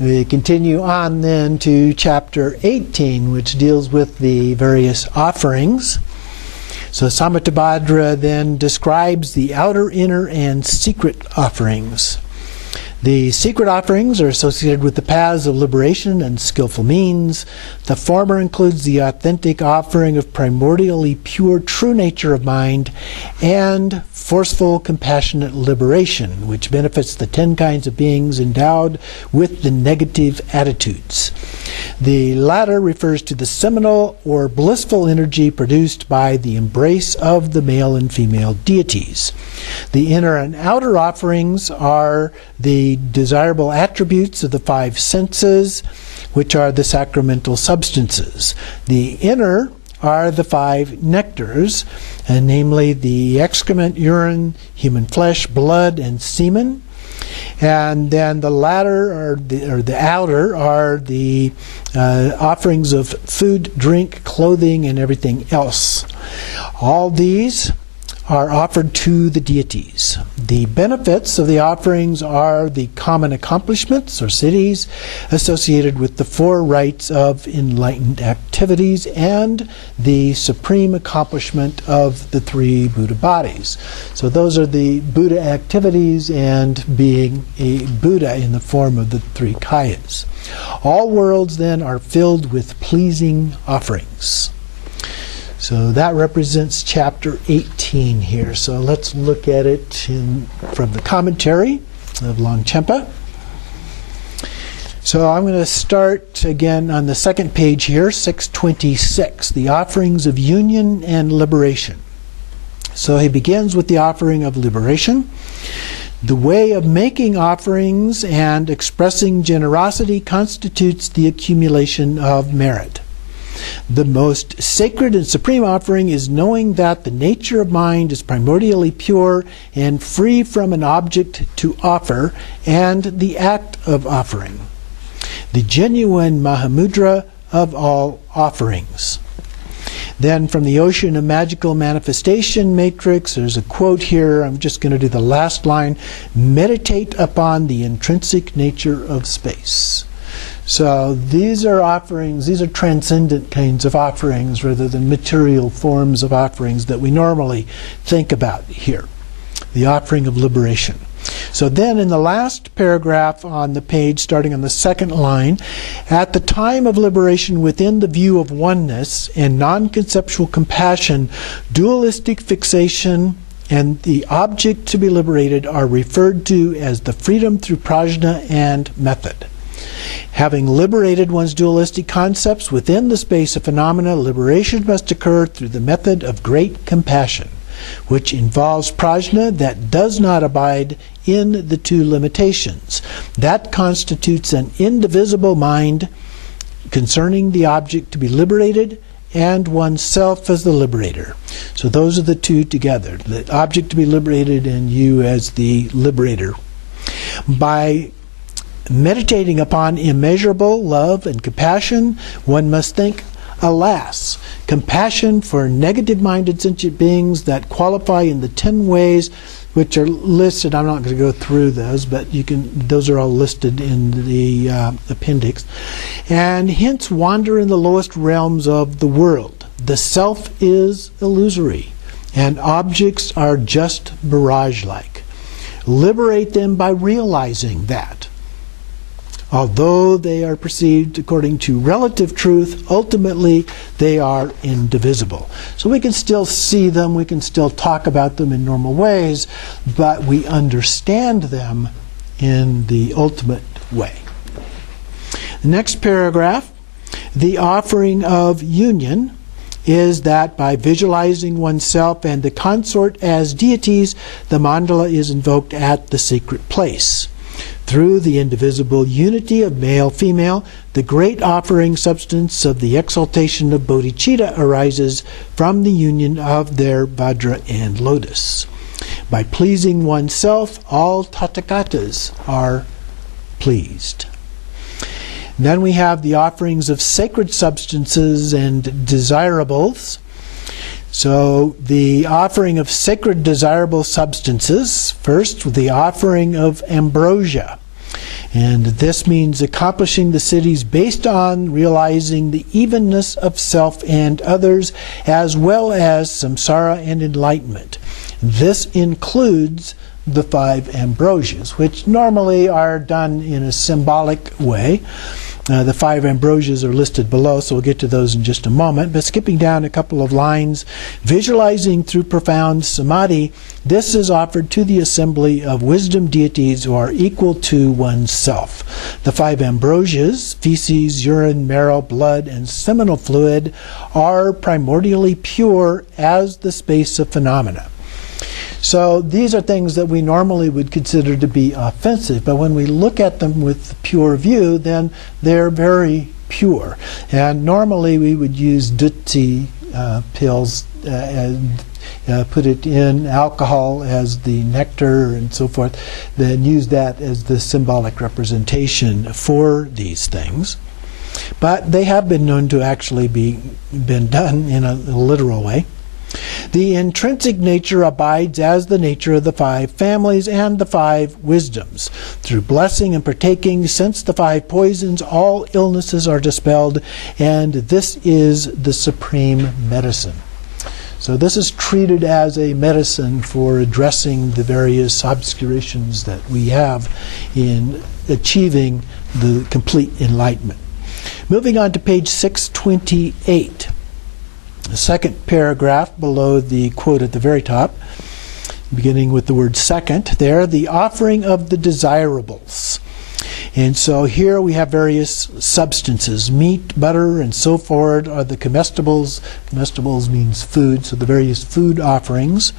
We continue on then to chapter 18, which deals with the various offerings. So Samattabhadra then describes the outer, inner, and secret offerings. The secret offerings are associated with the paths of liberation and skillful means. The former includes the authentic offering of primordially pure true nature of mind and forceful, compassionate liberation, which benefits the 10 kinds of beings endowed with the negative attitudes. The latter refers to the seminal or blissful energy produced by the embrace of the male and female deities. The inner and outer offerings are the desirable attributes of the 5 senses, which are the sacramental substances. The inner are the 5 nectars, and namely the excrement, urine, human flesh, blood, and semen. And then the latter, the outer, are the offerings of food, drink, clothing, and everything else. All these are offered to the deities. The benefits of the offerings are the common accomplishments or siddhis associated with the 4 rites of enlightened activities and the supreme accomplishment of the 3 Buddha bodies. So those are the Buddha activities and being a Buddha in the form of the 3 kayas. All worlds then are filled with pleasing offerings. So that represents chapter 18 here. So let's look at it from the commentary of Longchenpa. So I'm going to start again on the second page here, 626, the offerings of union and liberation. So he begins with the offering of liberation. The way of making offerings and expressing generosity constitutes the accumulation of merit. The most sacred and supreme offering is knowing that the nature of mind is primordially pure and free from an object to offer and the act of offering. The genuine Mahamudra of all offerings. Then from the Ocean of Magical Manifestation Matrix, there's a quote here. I'm just going to do the last line. Meditate upon the intrinsic nature of space. So these are offerings, these are transcendent kinds of offerings rather than material forms of offerings that we normally think about here. The offering of liberation. So then in the last paragraph on the page, starting on the second line, at the time of liberation within the view of oneness and non-conceptual compassion, dualistic fixation and the object to be liberated are referred to as the freedom through prajna and method. Having liberated one's dualistic concepts within the space of phenomena, liberation must occur through the method of great compassion, which involves prajna that does not abide in the 2 limitations. That constitutes an indivisible mind concerning the object to be liberated and oneself as the liberator. So those are the 2 together, the object to be liberated and you as the liberator. By meditating upon immeasurable love and compassion, one must think, alas, compassion for negative-minded sentient beings that qualify in the 10 ways which are listed. I'm not going to go through those, but you can. Those are all listed in the appendix. And hence wander in the lowest realms of the world. The self is illusory, and objects are just mirage-like. Liberate them by realizing that. Although they are perceived according to relative truth, ultimately they are indivisible. So we can still see them, we can still talk about them in normal ways, but we understand them in the ultimate way. The next paragraph, the offering of union, is that by visualizing oneself and the consort as deities, the mandala is invoked at the secret place. Through the indivisible unity of male-female, the great offering substance of the exaltation of bodhicitta arises from the union of their vajra and lotus. By pleasing oneself, all tathagatas are pleased. Then we have the offerings of sacred substances and desirables. So the offering of sacred desirable substances, first the offering of ambrosia. And this means accomplishing the siddhis based on realizing the evenness of self and others, as well as samsara and enlightenment. This includes the 5 ambrosias, which normally are done in a symbolic way. The 5 ambrosias are listed below, so we'll get to those in just a moment. But skipping down a couple of lines, visualizing through profound samadhi, this is offered to the assembly of wisdom deities who are equal to oneself. The 5 ambrosias, feces, urine, marrow, blood, and seminal fluid, are primordially pure as the space of phenomena. So these are things that we normally would consider to be offensive, but when we look at them with pure view, then they're very pure. And normally we would use dutti pills and put it in alcohol as the nectar and so forth, then use that as the symbolic representation for these things. But they have been known to actually been done in a literal way. The intrinsic nature abides as the nature of the 5 families and the 5 wisdoms. Through blessing and partaking, since the 5 poisons, all illnesses are dispelled, and this is the supreme medicine. So this is treated as a medicine for addressing the various obscurations that we have in achieving the complete enlightenment. Moving on to page 628. The second paragraph below the quote at the very top, beginning with the word second there, the offering of the desirables. And so here we have various substances, meat, butter, and so forth are the comestibles. Comestibles means food, so the various food offerings.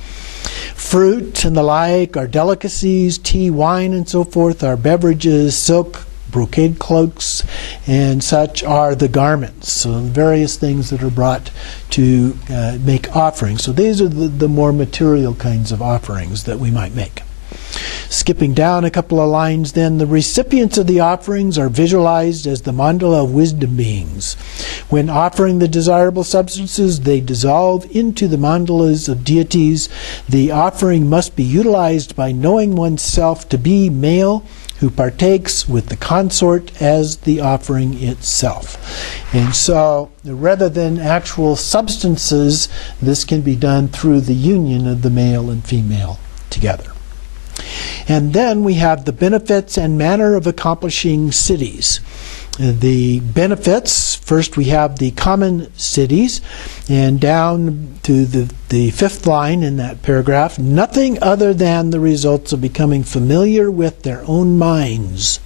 Fruit and the like are delicacies, tea, wine, and so forth are beverages, silk, brocade cloaks, and such are the garments. So various things that are brought to make offerings. So these are the more material kinds of offerings that we might make. Skipping down a couple of lines then, the recipients of the offerings are visualized as the mandala of wisdom beings. When offering the desirable substances, they dissolve into the mandalas of deities. The offering must be utilized by knowing oneself to be male, who partakes with the consort as the offering itself. And so, rather than actual substances, this can be done through the union of the male and female together. And then we have the benefits and manner of accomplishing siddhis. The benefits, first we have the common siddhis, and down to the 5th line in that paragraph, nothing other than the results of becoming familiar with their own minds.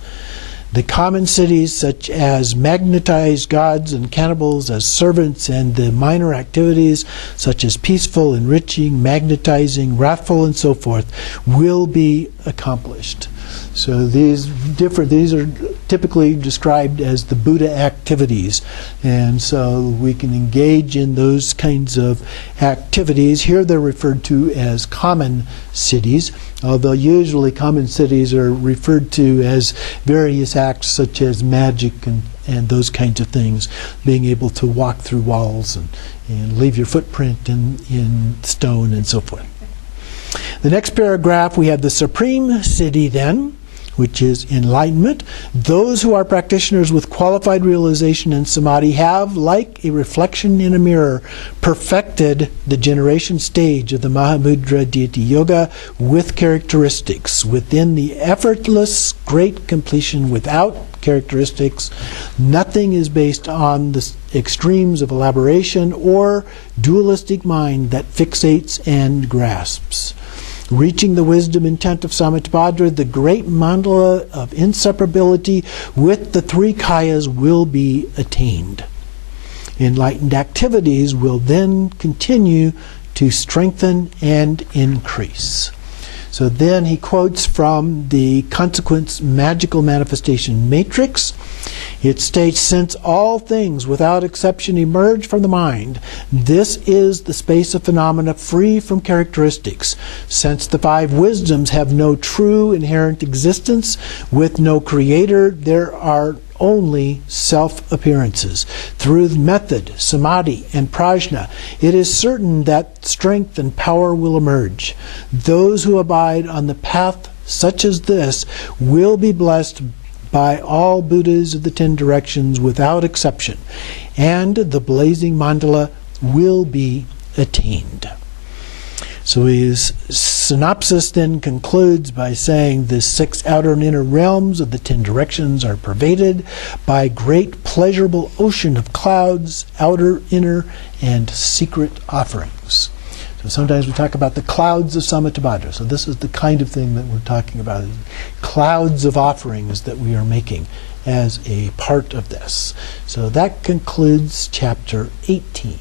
The common siddhis, such as magnetized gods and cannibals as servants, and the minor activities such as peaceful, enriching, magnetizing, wrathful, and so forth, will be accomplished. So these are typically described as the Buddha activities, and so we can engage in those kinds of activities. Here they're referred to as common siddhis, although usually common siddhis are referred to as various acts such as magic and those kinds of things, being able to walk through walls and leave your footprint in stone and so forth. The next paragraph, we have the supreme siddhi then, which is enlightenment. Those who are practitioners with qualified realization and samadhi have, like a reflection in a mirror, perfected the generation stage of the Mahamudra deity yoga with characteristics. Within the effortless great completion without characteristics, nothing is based on the extremes of elaboration or dualistic mind that fixates and grasps. Reaching the wisdom intent of Samittabhadra, the great mandala of inseparability with the 3 kayas will be attained. Enlightened activities will then continue to strengthen and increase. So then he quotes from the Consequence Magical Manifestation Matrix. It states, since all things without exception emerge from the mind, this is the space of phenomena free from characteristics. Since the 5 wisdoms have no true inherent existence, with no creator, there are only self-appearances. Through method, samadhi, and prajna, it is certain that strength and power will emerge. Those who abide on the path such as this will be blessed by all Buddhas of the 10 directions without exception, and the blazing mandala will be attained. So his synopsis then concludes by saying the 6 outer and inner realms of the 10 directions are pervaded by great pleasurable ocean of clouds, outer, inner, and secret offerings. So sometimes we talk about the clouds of Samattabhadra. So this is the kind of thing that we're talking about, clouds of offerings that we are making as a part of this. So that concludes chapter 18.